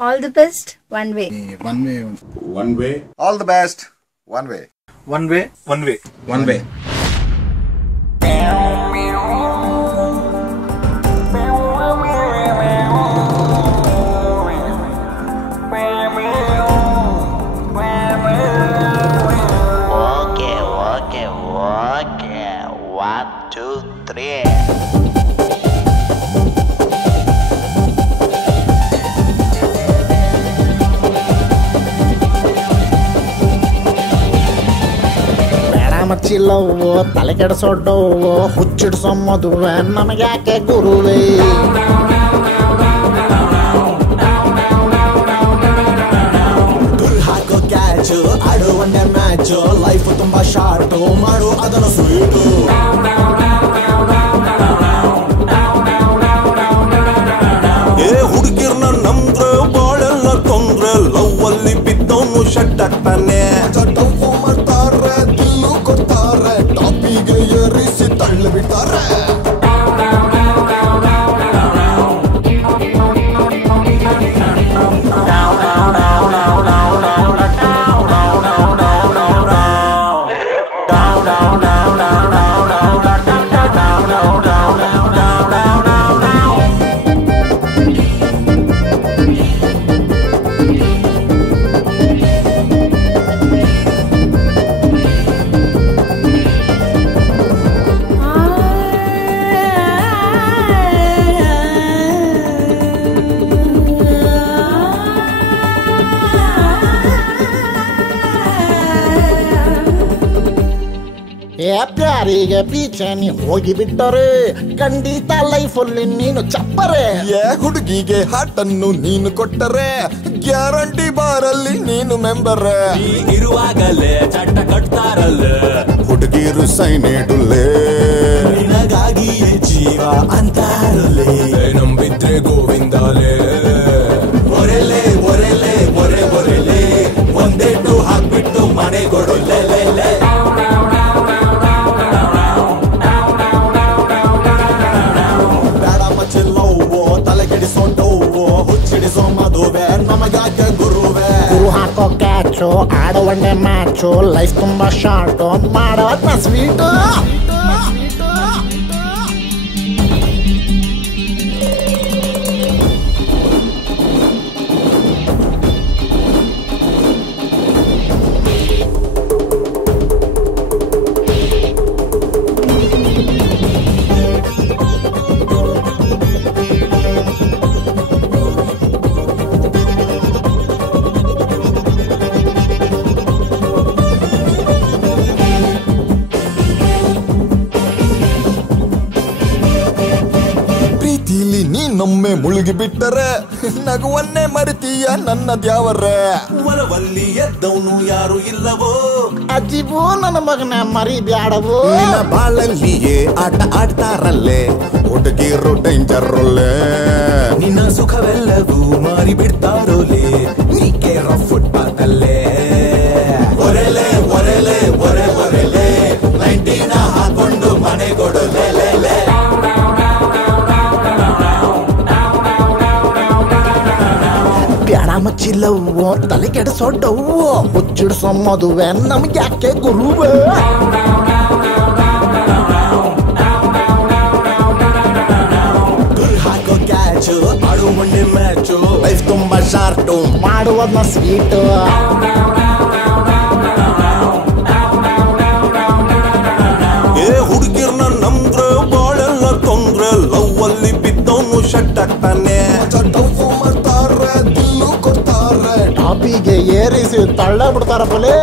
All the best. One way. One way. One way. All the best. One way. One way. One way. One way. Okay. 1, 2, 3. ಮಚ್ಚಿಲ್ಲವು ತಲೆ ಕೆಡಿಸೋಡವು ಹುಚ್ಚಿಡ್ಸೋ ಮದುವೆ ನಮಗ್ಯಾಕೆ ಗುರುವೇ ದುಲ್ ಹಾಕೋ catch ಆಡೋ ಒಂದೇ match life ತುಂಬಾ short ಮಾಡು ಅದನ್ನು ಸ್ವೀಟು ಹುಡುಗಿರ್ನ ನಮ್ದ್ರೆ ಬಾಳೆಲ್ಲ ತೊಂದ್ರೆ ಲವ್ ಅಲ್ಲಿ ಬಿದ್ದವನು ಶಟ್ ಆಗ್ತಾನೆ ಮಾಡ್ತಾರೆ ದಿಲ್ಲು ಕೊಡ್ತಾರೆ ಟಾಪಿಗೆ ಏರಿಸಿ ತಳ್ಳಿ ಬಿಡ್ತಾರೆ ಪ್ಯಾರಿಗೆ ಪೀಚೆ ನೀ ಹೋಗಿ ಬಿಟ್ಟರೆ ಖಂಡಿತ ಲೈಫಲ್ಲಿ ನೀನು ಚಪ್ಪರೆ ಹುಡುಗಿಗೆ ಹಾಟನ್ನು ನೀನು ಕೊಟ್ಟರೆ ಗ್ಯಾರಂಟಿ ಬಾರಲ್ಲಿ ನೀನು ಮೆಂಬರ್ ಇರುವಾಗಲೇ ಚಟ್ಟ ಕಟ್ತಾರಲ್ಲ ಹುಡುಗಿರು ಸೈನೇಡುಲ್ಲೇ ನಿನಗಾಗಿಯೇ ಜೀವ ಅಂತಾರಲ್ಲೇ ನಂಬಿದ್ರೆ ಗೋವಿಂದಾಲೇ ಒರೆಲೆ ಒರೆಲೆ ಒರೆ ಒರೆಲೆ ಒಂದೇಟು ಹಾಕ್ಬಿಟ್ಟು ಮನೆಗೊಡಲೆ ಹುಚ್ಚಿಡಿಸೋ ಮದುವೆ ನಮಗಾಕೆ ಗುರುವೆ ಗುರು ಹಾಕೋ ಕ್ಯಾಚು ಆಡೋ ಒಂದೇ ಮ್ಯಾಚು ಲೈಫ್ ತುಂಬಾ ಶಾರ್ಟು ಮಾಡೋ ಸ್ವೀಟು ನಮ್ಮೆ ಮುಳುಗಿ ಬಿಟ್ಟರೆ ನಗುವನ್ನೇ ಮರಿತೀಯ ನನ್ನ ದ್ಯಾವರೇ ಒಲವಲ್ಲಿ ಎದ್ದವನು ಯಾರು ಇಲ್ಲವೋ ಅಜ್ಜಿಬೋ ನನ್ನ ಮಗನ ಮರಿ ಬ್ಯಾಡವೋ ಬಾಳಲ್ಲಿಯೇ ಆಟ ಆಡ್ತಾರಲ್ಲೇ ಹುಡುಗಿರು ಡೇಂಜರ್ರಲ್ಲೇ ನಿನ್ನ ಸುಖವೆಲ್ಲವೂ ಮಾರಿ ಬಿಡ್ತಾರೋಲೆ ನೀಕೇರ ಫುಟ್ಪಾತ್ ಅಲ್ಲೇ ಒರೆಲೆ ಒರೆಲೆ ಒರೆ ಒರೆಲೆ 19 ಹಾಕೊಂಡು ಮನೆಗೊಡಲೆ ಮಚ್ಚಿಲ್ಲವು ತಲೆ ಕೆಡಿಸೋಡವು ಹುಚ್ಚಿಡ್ಸೋ ಮದುವೆ ನಮ್ಗ್ಯಾಕೆ ಗುರುವೆ ಹಾಕೋ ಕ್ಯಾಚು ಆಡು ಮಂಡಿ ಮ್ಯಾಚು ಲೈಫ್ ತುಂಬಾ ಶಾರ್ಟು ಮಾಡುವುದನ್ನ ಸ್ವೀಟು ಹುಡುಗಿರ್ನ ನಮ್ದ್ರೆ ಬಾಳೆಲ್ಲ ತೊಂದ್ರೆ ಲವ್ ಅಲ್ಲಿ ಬಿದ್ದವನು ಶಟ್ ಆಗ್ತಾನೆ ಟಾಪಿಗೆ ಏರಿಸಿ ತಳ್ಳ ಬಿಡ್ತಾರ ಬಲೆ